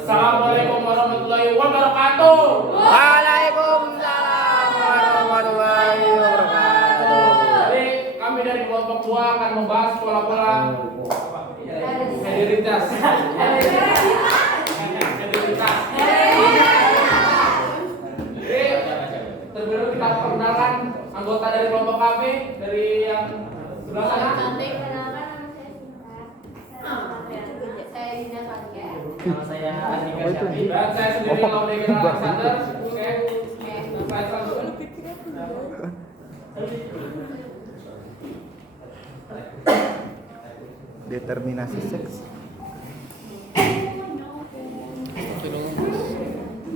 Assalamualaikum warahmatullahi wabarakatuh. Waalaikumsalam warahmatullahi wabarakatuh. Jadi kami dari kelompok 2 akan membahas pola-pola hedonitas. Jadi terlebih kita perkenalkan anggota dari kelompok kami dari yang sebelah sana. Nama saya Andika Syafi. Dan saya sendiri Laudega Alexander. Oke. Baik langsung. Determinasi seks.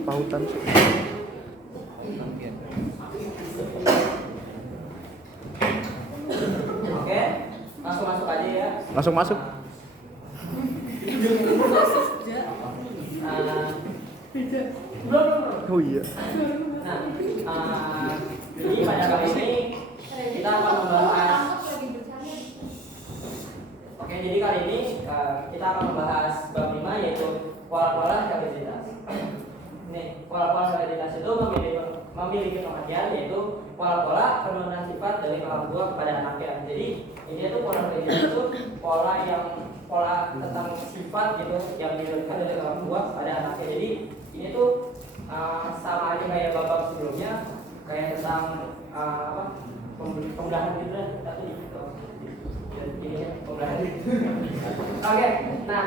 Pautan seks. Oke, langsung masuk aja ya. Masuk. Oh iya. Jadi pada kali ini kita akan membahas. Oke, jadi kali ini kita akan membahas bab 5 yaitu pola-pola hereditaritas. Nih, pola-pola hereditaritas itu memiliki pengertian yaitu pola-pola penurunan sifat dari orang tua kepada anaknya. Jadi ini tuh pola hereditaritas itu pola tentang sifat gitu yang diberikan dari orang tua pada anaknya. Jadi ini tuh sama aja kayak bab sebelumnya, kayak tentang pembelahan gitu kan tadi gitu. Ini pembelahan. Oke, nah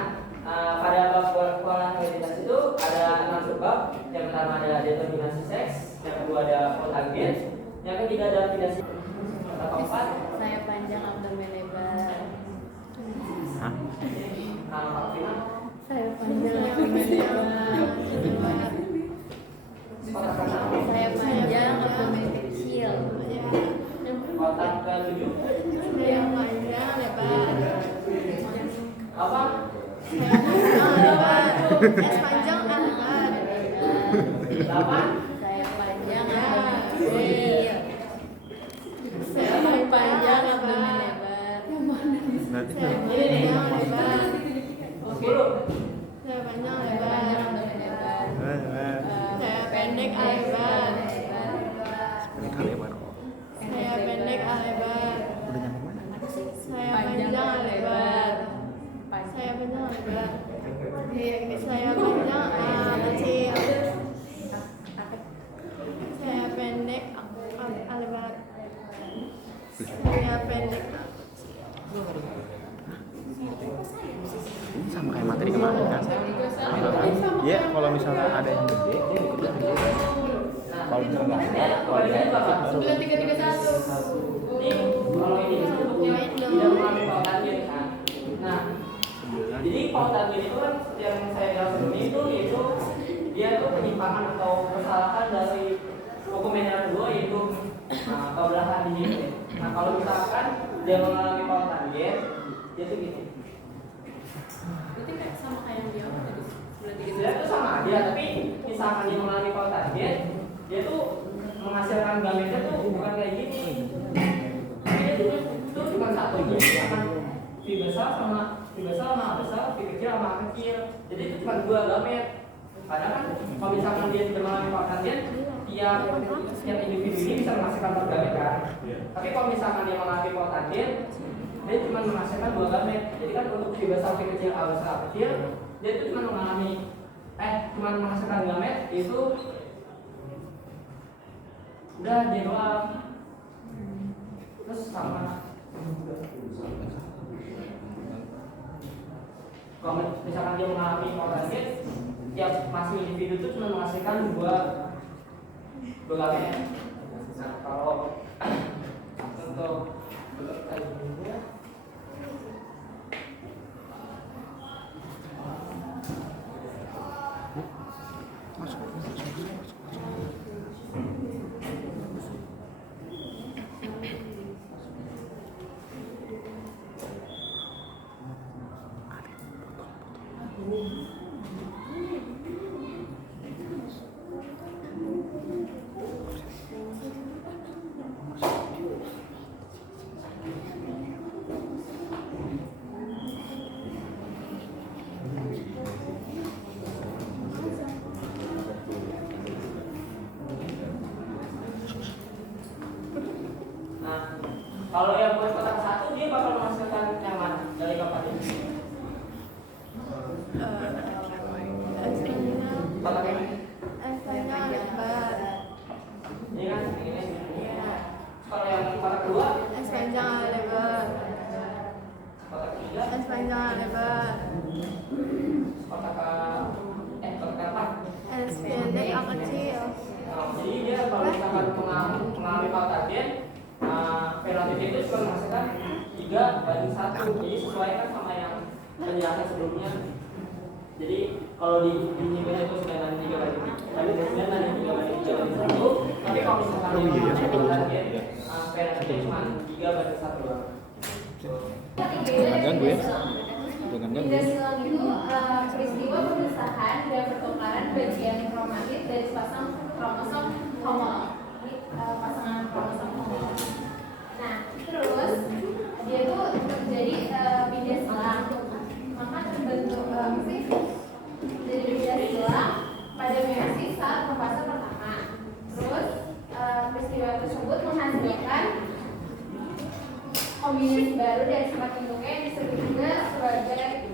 pada bab pola hereditaritas itu ada 6 subbab. Yang pertama ada determinasi seks, yang kedua ada protagen, yang ketiga ada fidasi, yang keempat Saya panjang abdomen lebar. Saya panjang abdomen lebar. Saya panjang abdomen kecil. kotak ke-7 Saya panjang lebar. apa? Saya panjang lebar. Saya panjang lebar. 8 Saya panjang abdomen kecil. Saya panjang abdomen lebar. Saya panjang lebar. 10 Saya panjang lebar. Saya pendek lebar. Saya pendek lebar. Udah nyampe mana? Saya panjang lebar. Saya panjang lebar. Saya panjang kecil. Saya pendek lebar. Saya pendek. Ini sama kayak materi kemarin kan? Iya, kalau misalnya ada yang gede, dia ikut yang gede. Kalau misalnya nggak ada, kalau ada yang baru. 9331. ini kalau ini bentuknya tidak mengalami pautan gen kan. Nah, jadi pautan gen itu kan yang saya bilang sebelumnya itu dia tuh penyimpangan atau kesalahan dari hukum yang kedua yaitu pembelahan digital. Nah, kalau misalkan dia mengalami pautan gen, dia tuh gini. Berarti kayak sama kayak yang dia tadi. Sebenarnya itu sama aja, tapi misalkan dia mengalami pautan gen, dia tuh menghasilkan gametnya tuh bukan kayak gini. Dia tuh cuma satu jadi akan V besar sama A besar, V kecil sama A kecil. Jadi itu cuma 2 gamet. Padahal kan kalau misalkan dia tidak mengalami pautan gen, tiap individu ini bisa menghasilkan 4 gamet kan. Tapi kalau misalkan dia mengalami pautan gen, dia cuma menghasilkan 2 gamet. Jadi kan untuk V besar, V kecil, A besar, A kecil, dia itu cuma menghasilkan gamet itu udah dia doang. Terus sama kalau misalkan dia mengalami pautan gen, tiap masing individu itu cuma menghasilkan 2 gamet. Nah, kalau untuk Kalau yang buat kotak satu dia bakal menghasilkan yang mana dari keempat ini? Kotak yang ini? S-nya lebar. Ini kan ini. Kalau yang kotak kedua? S panjang lebar. Kotak ketiga? S panjang lebar. Kotak keempat? S pendek A kecil. Jadi dia kalau misalkan mengalami hal target, relatif itu cuma menghasilkan 3:1. Jadi sesuaikan sama yang penjelasan sebelumnya. Jadi kalau di nilai itu 9:3 dan 3:1. Tapi kalau misalkan target, relatif cuma 3:1 doang. Jangan ganggu ya. Jangan ganggu. Pindah silang itu peristiwa pemisahan dan pertukaran bagian kromatit dari sepasang kromosom homolog. Ini pasangan kromosom homolog. Nah, terus dia tuh terjadi pindah silang. Maka terbentuk jadi pindah silang pada meiosis saat fase pertama. Terus peristiwa tersebut menghasilkan kombinasi baru dari sifat bentuknya yang disebut juga sebagai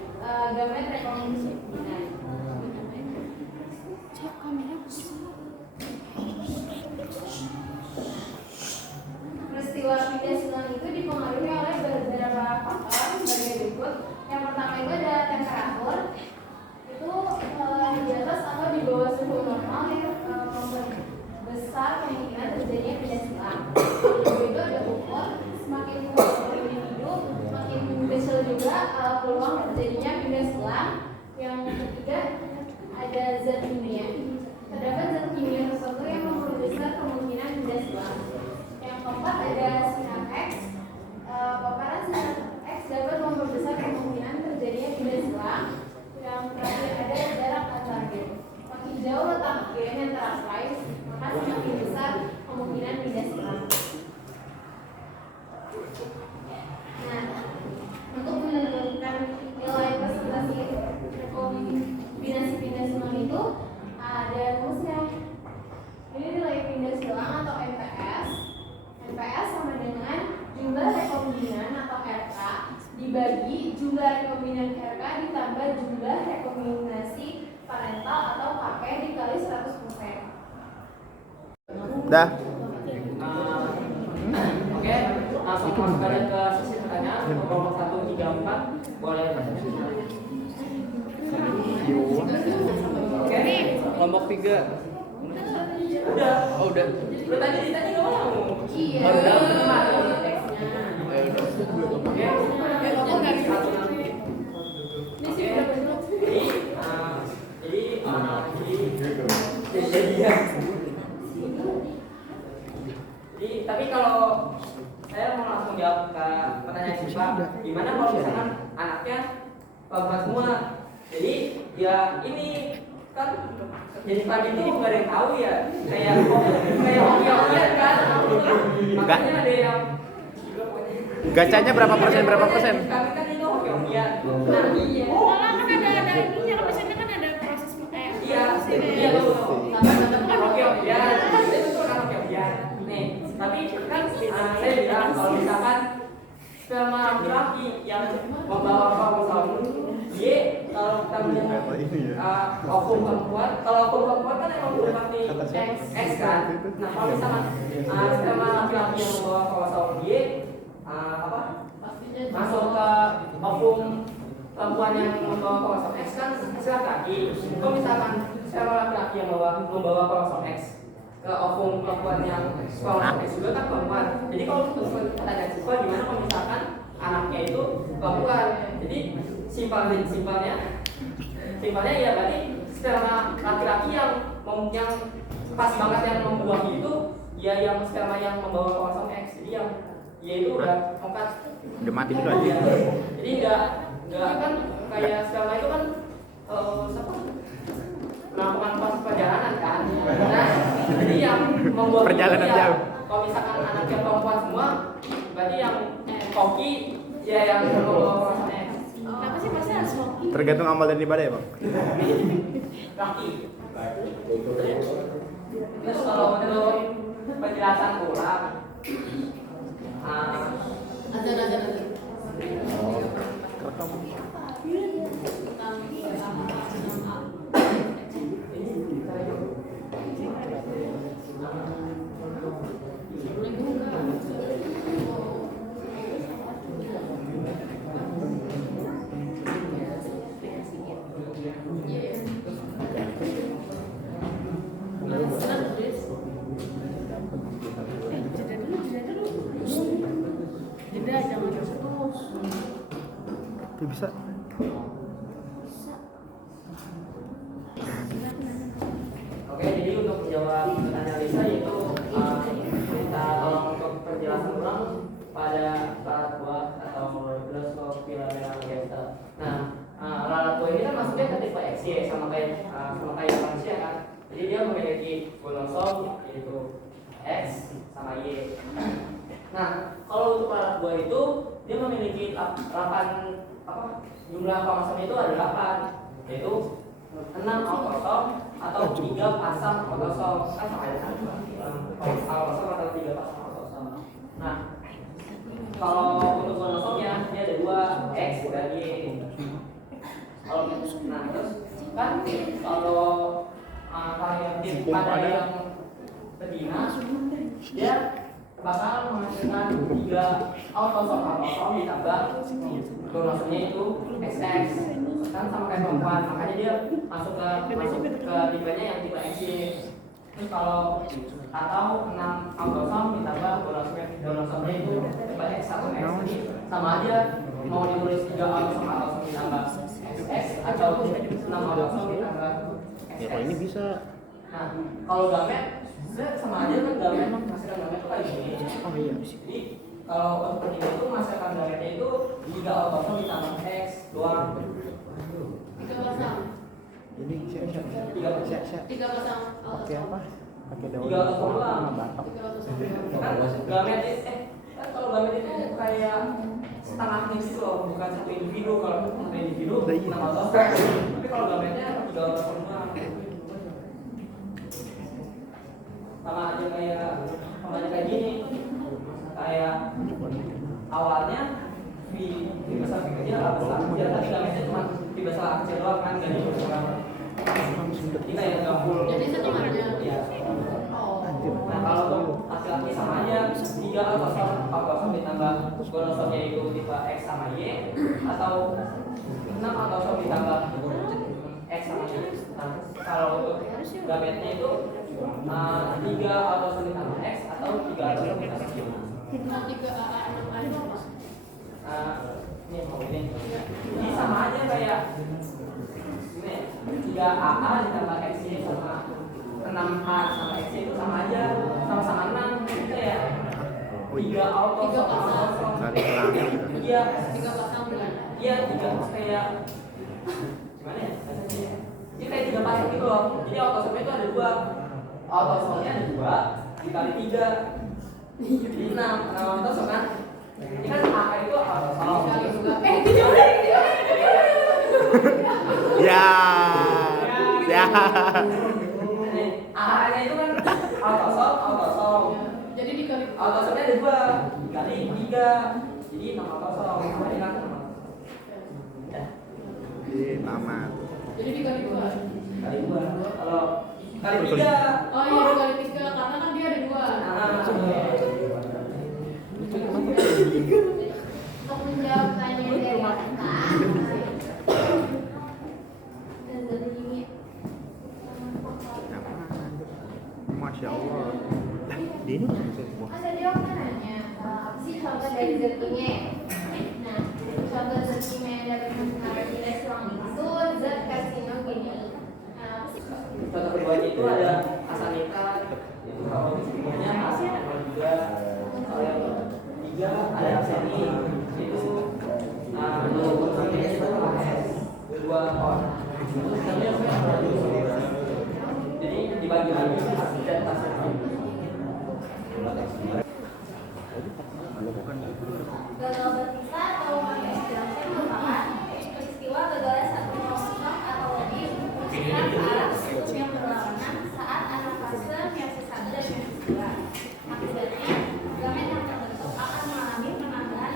gamet rekombinan. Peristiwa pindah silang itu dipengaruhi oleh beberapa faktor sebagai berikut. Yang pertama itu ada temperatur, itu di atas atau di bawah suhu normal yang besar kemungkinan terjadinya pindah silang. Kedua itu ada ukur, semakin individu semakin kecil juga peluang terjadinya pindah silang. Yang ketiga ada zat kimia, terdapat zat kimia tertentu yang memperbesar kemungkinan pindah silang. Yang keempat ada sinar X, paparan sinar X dapat memperbesar kemungkinan terjadinya pindah silang. Yang terakhir ada jarak antar gen, makin jauh letak gen yang terapply maka semakin besar kemungkinan pindah silang. Nah, untuk menentukan nilai presentasi rekombinasi pindah silang itu ada rumusnya. Ini nilai pindah silang atau NPS. NPS sama dengan jumlah rekombinan atau RK dibagi jumlah rekombinan RK ditambah jumlah rekombinasi parental atau KP dikali 100%. Dah. Oke, langsung masuk kalian ke sesi pertanyaan. Kelompok 1, 3, 4 boleh. Oke, Kelompok 3. udah. Oh, udah. Lu tadi ditanya nggak mau? Iya. Baru dapat teksnya. Oke. Ini sih berapa dulu? Jadi tapi kalau saya mau langsung jawab ke pertanyaan siswa, gimana kalau misalkan anaknya perempuan semua? Jadi ya ini kan jadi pagi itu nggak ada yang tahu ya, kayak hoki-hokian kan. Makanya ada yang Gacanya berapa persen? kami kan itu hoki-hokian. Nah, Iya. Malah kan ada ininya kan biasanya kan ada proses kayak iya tuh. Kan hoki-hokian. Itu tuh kan hoki-hokian. Nih, tapi kan saya bilang kalau misalkan sperma laki-laki yang membawa kromosom Y, kalau kita melihat ovum perempuan, kalau ovum perempuan kan emang berupa nih X kan. Nah, kalau misalkan sperma laki-laki yang membawa kromosom Y masuk ke ovum perempuan yang membawa kromosom X kan hasil laki. Kalau misalkan sperma laki-laki yang membawa kromosom X ke ovum perempuan yang kromosom X juga kan perempuan. Jadi kalau untuk pertanyaan siswa gimana kalau misalkan anaknya itu perempuan? Jadi simpelnya ya berarti sperma laki-laki yang pas banget yang membuahi itu ya yang sperma yang membawa kromosom X. Jadi yang ya itu udah tongkat. Udah mati dulu aja. Jadi enggak kan kayak sperma itu kan melakukan proses perjalanan kan. Nah, jadi yang membuat Perjalanan itu ya, jauh. kalau misalkan anaknya perempuan semua, berarti yang koki ya yang membawa kromosom X. Kenapa sih pasti harus hoki? Tergantung amal dan ibadah ya, Bang. Laki. Terus kalau menurut penjelasan ulang, Jeda jangan terus. Oke, bisa. Oke, jadi untuk menjawab pertanyaan Lisa yaitu kita tolong untuk penjelasan ulang pada lalat buah atau Drosophila melanogaster. Nah, lalat buah ini kan masuknya ke tipe X ya, sama kayak manusia kan. Jadi dia memiliki kromosom yaitu X sama Y. Nah, kalau untuk lalat buah itu dia memiliki 8 jumlah kromosom itu ada 8, yaitu 6 autosom atau 3 pasang autosom. Kan sama aja kan? Autosom atau 3 pasang autosom. Nah, kalau untuk kromosomnya dia ada 2, X dan Y. Kalau nah terus kan kalau pada yang betina dia bakal menghasilkan 3 autosom ditambah kromosomnya itu XX kan sama kayak perempuan, makanya dia masuk ke tipenya yang tipe X. Terus kalau atau 6 autosom ditambah kromosomnya itu tipe X atau X ini sama aja, mau ditulis 3 autosom ditambah XX atau 6 autosom ditambah XX. Ya, kalau ini bisa. Nah, kalau gamet sama aja kan, gamet menghasilkan gamet itu kayak gini. Oh iya. Jadi kalau untuk penting itu menghasilkan gametnya itu 3 autosom ditambah X doang. 3 pasang. Ini siap. 3 pasang. Pakai apa? Pakai daun 3 autosom doang. sama batok. 3 pasang. Kan gamet itu kan kalau gamet itu kayak setengahnya gitu loh, bukan satu individu. Kalau satu individu 6 autosom. Tapi kalau gametnya 3 autosom doang. Sama aja kayak gini, kayak awalnya V besar V kecil A besar kecil, tapi gametnya cuma V besar A kecil doang kan, jadi kita yang gabung. Jadi setengahnya. Iya. Oh. Nah kalau untuk laki-laki sama aja, 3 autosom ditambah kromosomnya itu tipe X sama Y, atau 6 autosom ditambah X sama Y. Nah kalau untuk gametnya itu 3 autosom ditambah X atau 3 autosom ditambah Y. 3 AA 6A itu apa? Ini jadi sama aja kayak ini 3 AA ditambah X Y sama 6A sama X Y itu sama aja, sama-sama 6 gitu ya. 3 autosom. Cari pelangi. Iya. 3 pasang bukan? Iya, 3 kayak gimana ya? Ini kayak 3 pasang gitu loh. Jadi autosomnya itu ada 2. Autosomnya ada 2 dikali 3. Jadi 6 autosom kan? Ini kan A itu autosom. Ya. Ya. A-nya itu kan autosom. Jadi dikali Autosomnya ada 2 dikali 3. Jadi 6 autosom. Ini kan 6. Ya. Lama. Jadi dikali 2. Kali 2. Kalau kali 3. Oh iya dikali 3 karena kan dia ada 2. Untuk menjawab pertanyaan dari Ata, Masya Allah. Lah, dia ini bisa semua. kan tadi aku nanya apa sih contoh dari zat kimia. Nah, contoh zat kimia yang dapat mempengaruhi tulang itu zat karsinogenik. Nah, Contoh keduanya itu ada asanita, itu kalau kimianya asin juga. Kalau yang ketiga ada arsenik, itu namanya itu S2 ton. Jadi dibagi lagi asin dan asenik. gagal bersisa atau mengestilasi merupakan peristiwa gagalnya satu kromosom atau lebih merupakan saat yang berlawanan saat anak fase meiosis 1 dan meiosis 2. Akibatnya, gamet yang terbentuk akan mengalami penambahan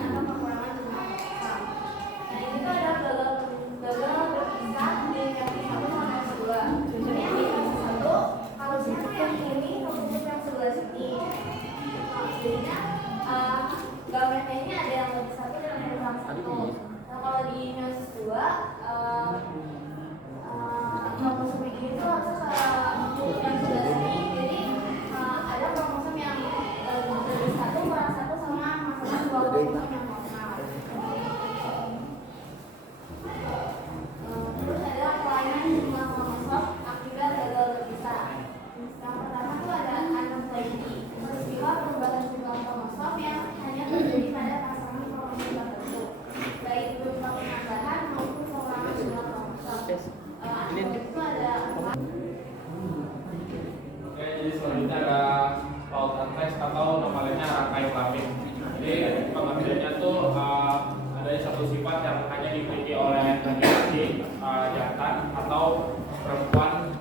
Jadi selanjutnya ada pautan teks atau nama lainnya rangkai kelamin. Jadi pengertiannya tuh ada satu sifat yang hanya dimiliki oleh laki-laki jantan atau perempuan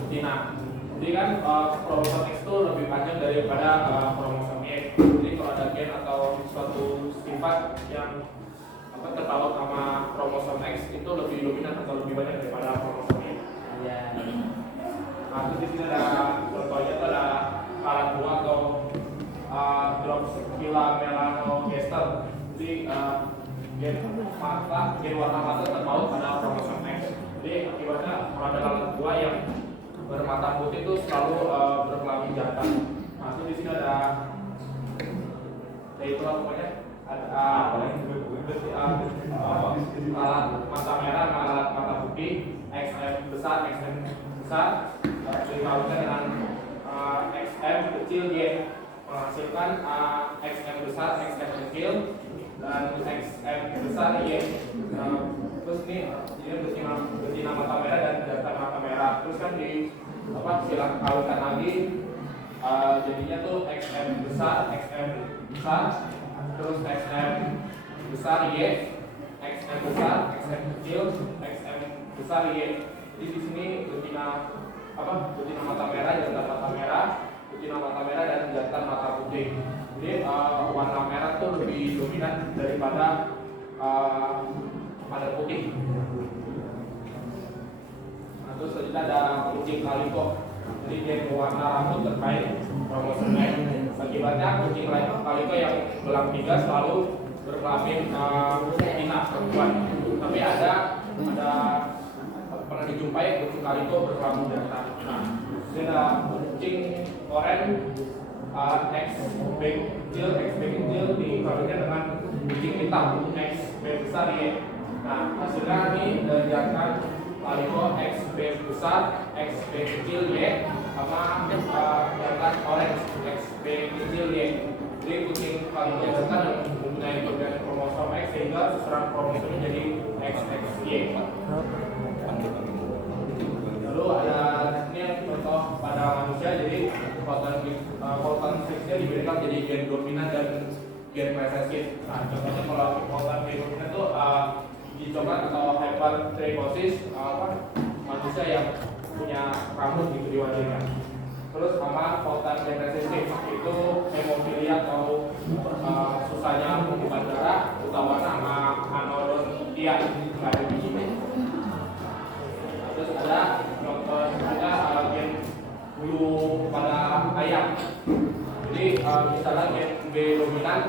betina. Jadi kan kromosom X itu lebih panjang daripada kromosom Y. Jadi kalau ada gen atau suatu sifat yang terpaut sama kromosom X itu lebih dominan atau lebih banyak daripada kromosom Y. Ya. Nah, terus di sini ada contohnya itu ada alat buah atau Drosophila melanogaster. Jadi gen warna mata terpaut pada kromosom X. Jadi akibatnya pada lalat buah yang bermata putih itu selalu berkelamin jantan. Nah, terus di sini ada itu pokoknya ada alat mata merah, alat mata putih, XM besar, XM besar, dikawinkan dengan XM kecil Y menghasilkan XM besar, XM kecil, dan XM besar Y. Terus ini betina mata merah dan jantan mata merah. Terus kan di silang kawinkan lagi, jadinya tuh XM besar, XM besar, terus XM besar Y, XM besar, XM kecil, XM besar Y. Jadi di sini betina mata merah, jantan mata merah, betina mata merah dan jantan mata putih. Jadi warna merah tuh lebih dominan daripada pada putih. Nah, terus selanjutnya ada kucing kaliko. Jadi dia berwarna rambut terkait kromosom X. Akibatnya kucing kaliko yang belang 3 selalu berkelamin betina perempuan. Tapi ada pernah dijumpai kucing kaliko berkelamin jantan. Nah, ini ada kucing oren XB kecil dikawinkan dengan kucing hitam XB besar Y. Nah, hasilnya ini dari jantan kaliko XB besar, XB kecil Y sama jantan orange XB kecil Y. Jadi kucing kaliko jantan yang mempunyai kelebihan kromosom X sehingga susunan kromosomnya jadi XXY. Lalu ada ini yang contoh pada manusia, jadi pautan seksnya diberikan jadi gen dominan dan gen resesif. Nah, contohnya kalau pautan gen dominan itu coklat atau hypertrichosis manusia yang punya rambut gitu di wajahnya. Terus sama pautan gen resesif itu hemofilia atau susahnya pengumpulan darah, utama sama anodontia nggak ada di sini. Terus ada contohnya gen bulu pada ayam. Jadi misalnya gen B dominan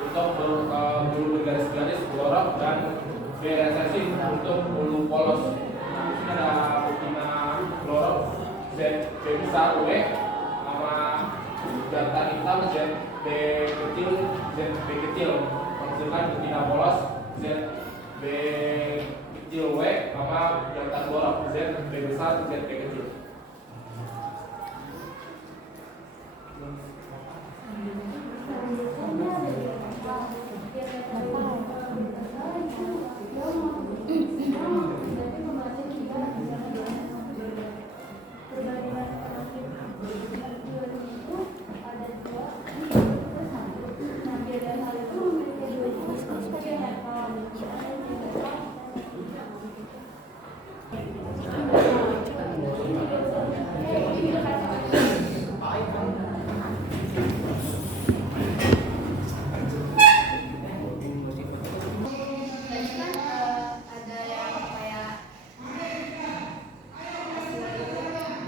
untuk bulu bergaris-garis lorok dan B resesif untuk bulu polos. Nah, di sini ada betina lorok Z B besar W sama jantan hitam Z B kecil menghasilkan betina polos Z B kecil W sama jantan lorok Z B besar Z B kecil.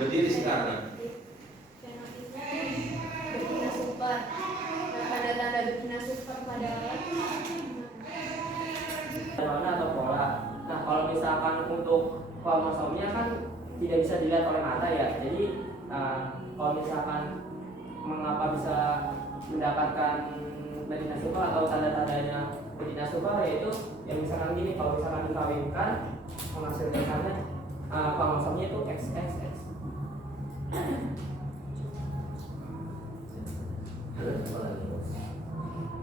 Berdiri sekarang. Betina super. Nah, tanda-tanda betina super pada alat warna atau pola. Nah, kalau misalkan untuk kromosomnya kan tidak bisa dilihat oleh mata ya. Jadi kalau misalkan mengapa bisa mendapatkan betina super atau tanda-tandanya betina super, yaitu yang misalkan gini, kalau misalkan dikawinkan menghasilkannya kromosomnya itu XXX.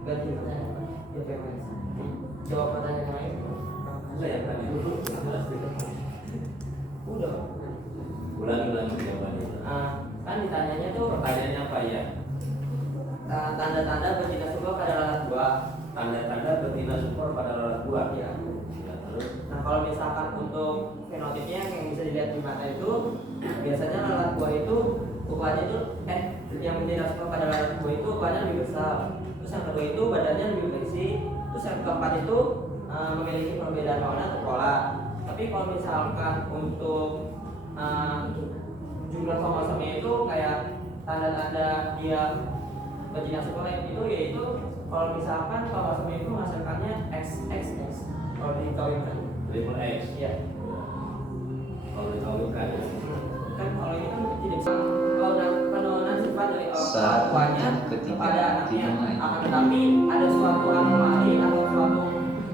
Ganti jawab pertanyaan lain. Saya tanya dulu. Udah. Ulangi jawabannya. Kan ditanyanya tuh Pertanyaannya apa ya? tanda-tanda betina subur pada lalat buah. Tanda-tanda betina subur pada lalat buah. Ya. Ya, terus Nah kalau misalkan untuk fenotipnya yang bisa dilihat di mata itu, biasanya lalat buah itu ukurannya itu yang betina subur pada lalat buah itu ukurannya lebih besar. Terus yang kedua itu badannya lebih berisi. Terus yang keempat itu memiliki perbedaan warna atau pola. Tapi kalau misalkan untuk jumlah kromosomnya itu kayak tanda-tanda dia betina subur itu yaitu kalau misalkan kromosomnya itu menghasilkannya XXX kalau dikawinkan. triple X. Iya. Kalau dikawinkan. Kan kalau ini kan tidak bisa penurunan sifat dari orang Saat tuanya ketika kepada anaknya. dimulai. Akan tetapi ada suatu anomali atau suatu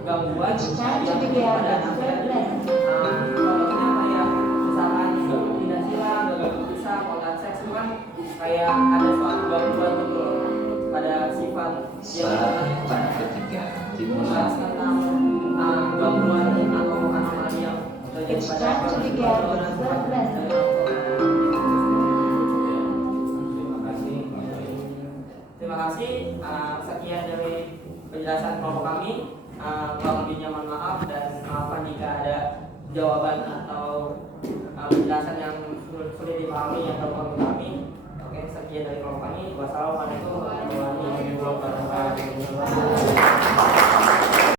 gangguan yang pada anaknya. Contohnya kayak misalkan tidak silang, gagal berbisa, kontak seks itu kan kayak ada suatu gangguan gitu loh pada sifat yang Saat ketika dimulai. membahas tentang gangguan atau anomali yang terjadi pada penurunan sifat dari orang tua. Terima kasih. Terima kasih. Sekian dari penjelasan kelompok kami. Kurang lebihnya mohon maaf dan maafkan jika ada jawaban atau penjelasan yang sulit dipahami atau kelompok kami. Oke, sekian dari kelompok kami. Wassalamualaikum warahmatullahi wabarakatuh.